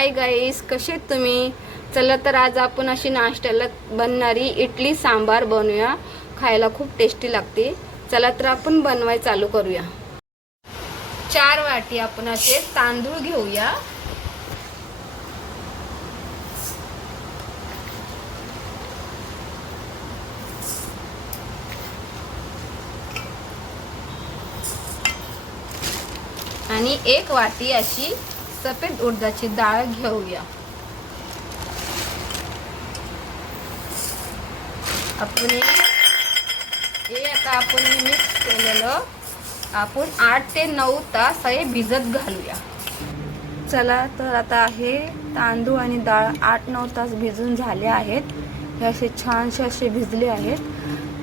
Hi guys, कसे आहेत तुम्ही? चला तर आज आपण अशी नाश्त्याला बनणारी इडली सांबार बनवूया. खायला खूप टेस्टी लागते. चला तर आपण बनवाय चालू करूया. 4 वाटी आपण असे तांदूळ घेऊया. आणि 1 वाटी अशी सफेद उडदाची डाळ घेऊया. आपण हे आता आपण मिक्स केलेलं आपण 8 ते 9 तास हे भिजत घालूया. चला तर आता हे तांदूळ आणि डाळ 8-9 तास भिजून झाले आहेत. हे असे छानसे असे भिजले आहेत.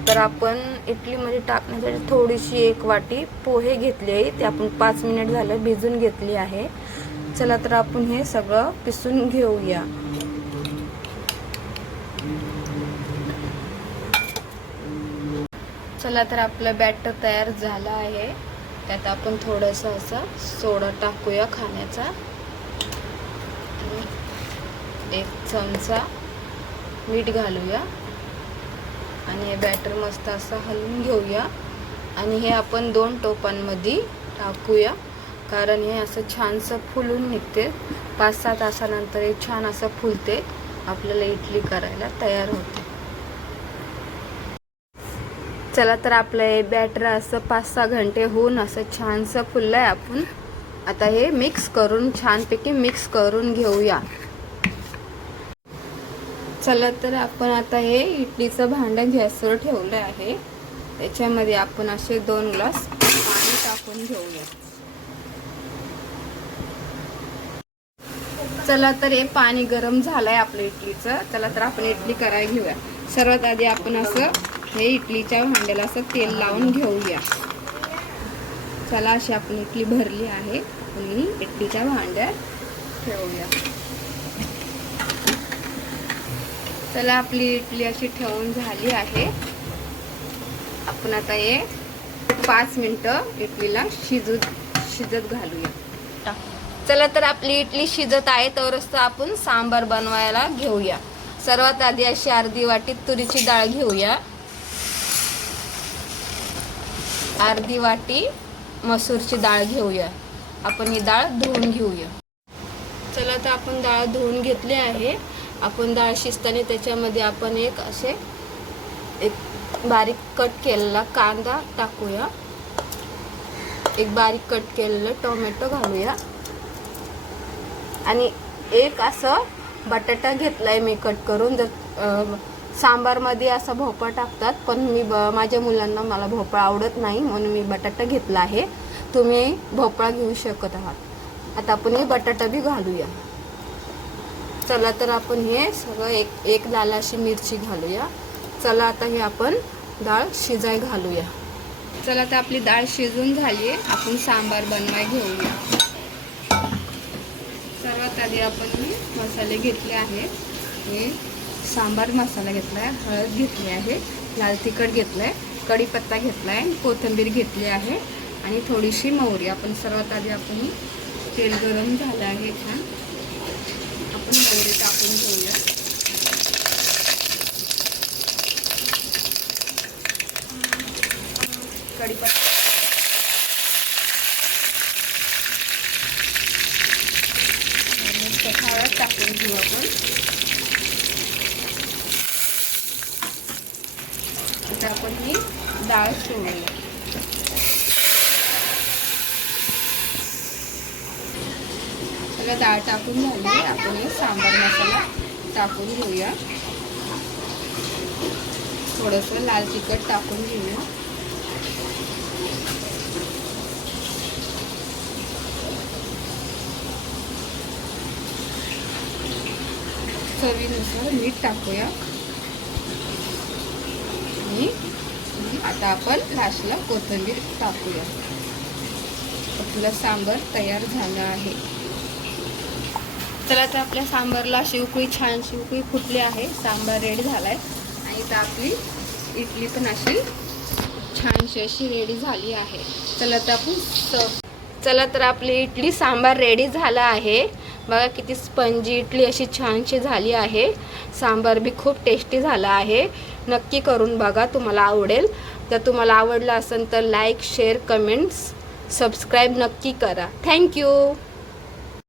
तर आपण इडलीमध्ये टाकण्यासाठी थोडीशी 1 वाटी पोहे घेतले आहे. ते आपण 5 मिनिट झालं भिजून घेतली आहे. चला तर आपण हे सगळं पिसून घेऊया. चला तर आपलं बॅटर तयार झालं आहे. त्यात आपण थोडंसं असं सोडा टाकूया खाण्याचा. 1 चमचा मीठ घालूया आणि हे बॅटर मस्त असं हलवून घेऊया. आणि हे आपण 2 टोपांमध्ये टाकूया, कारण हे असं छानसं फुलून निघते. 5-6 तासानंतर हे छान असं फुलते. आपल्याला इडली करायला तयार होते. चला तर आपलं हे बॅटर असं 5-6 घंटे होऊन असं छानसं फुललंय. आपण आता हे मिक्स करून छानपैकी मिक्स करून घेऊया. चला तर आपण आता हे इडलीचं भांडं गॅसवर ठेवलं आहे. त्याच्यामध्ये आपण असे 2 ग्लास पाणी टाकून घेऊया. चला तर हे पाणी गरम झालंय आपलं इडलीचं. चला तर आपण इडली करायला घेऊया. सर्वात आधी आपण असं हे इडलीच्या भांड्याला असं तेल लावून घेऊया. चला अशी आपण इडली भरली आहे. आणि इडलीच्या भांड्यात ठेवूया. चला आपली इडली अशी ठेवून झाली आहे. आपण आता हे 5 मिनिटं इडलीला शिजत घालूया. चला तर आपली इडली शिजत आहे तरच आपण सांबार बनवायला घेऊया. सर्वात आधी अशी अर्धी वाटी तुरीची डाळ घेऊया. अर्धी वाटी मसूरची डाळ घेऊया. आपण ही डाळ धुवून घेऊया. चला तर आपण डाळ धुवून घेतली आहे. आपण डाळ शिजताना त्याच्यामध्ये आपण एक बारीक कट केलेला कांदा टाकूया. एक बारीक कट केलेलं टोमॅटो घालूया. आणि एक असं बटाटा घेतलाय मी कट करून. जर सांबारमध्ये असा भोपळा टाकतात, पण मी माझ्या मुलांना मला भोपळा आवडत नाही म्हणून मी बटाटा घेतला आहे. तुम्ही भोपळा घेऊ शकत आहात. आता आपण हे बटाटा बी घालूया. चला तर आपण हे सगळं एक लाल अशी मिरची घालूया. चला आता हे आपण डाळ शिजाय घालूया. चला तर आपली डाळ शिजून झाली आहे. आपण सांबार बनवाय घेऊया. सर्वात आधी आपण मसाले घेतले आहेत. हे सांबार मसाला घेतला आहे, हळद घेतली आहे, लाल तिखट घेतलं आहे, कढीपत्ता घेतला आहे, कोथिंबीर घेतली आहे आणि थोडीशी मोहरी. आपण सर्वात आधी आपण तेल गरम झालं आहे छान. आपण मोहरी टाकून घेऊया. कढीपत्ता हळद टाकून घेऊ आपण. आता आपण ही डाळ शिजवूया. सगळं डाळ टाकून झाली. आपण हे सांबार मसाला टाकून घेऊया. थोडंसं लाल तिखट टाकून घेऊया. चवीनुसार मीठ टाकूया. आणि आता आपण लास्टला कोथिंबीर टाकूया. आपलं सांबार तयार झालं आहे. चला तर आपल्या सांबारला अशी छानशी उकळी फुटली आहे. सांबार रेडी झालाय. आणि तर आपली इडली पण अशी छानशी अशी रेडी झाली आहे. चला तर आपण चला तर आपली इडली सांबार रेडी झाला आहे. बघा किती स्पंजी इडली अशी छानशी झाली आहे. सांबार बी खूप टेस्टी झाला आहे. नक्की करून बघा, तुम्हाला आवडेल. जर तुम्हाला आवडलं असेल तर लाईक, शेअर, कमेंट्स, सबस्क्राईब नक्की करा. थँक्यू.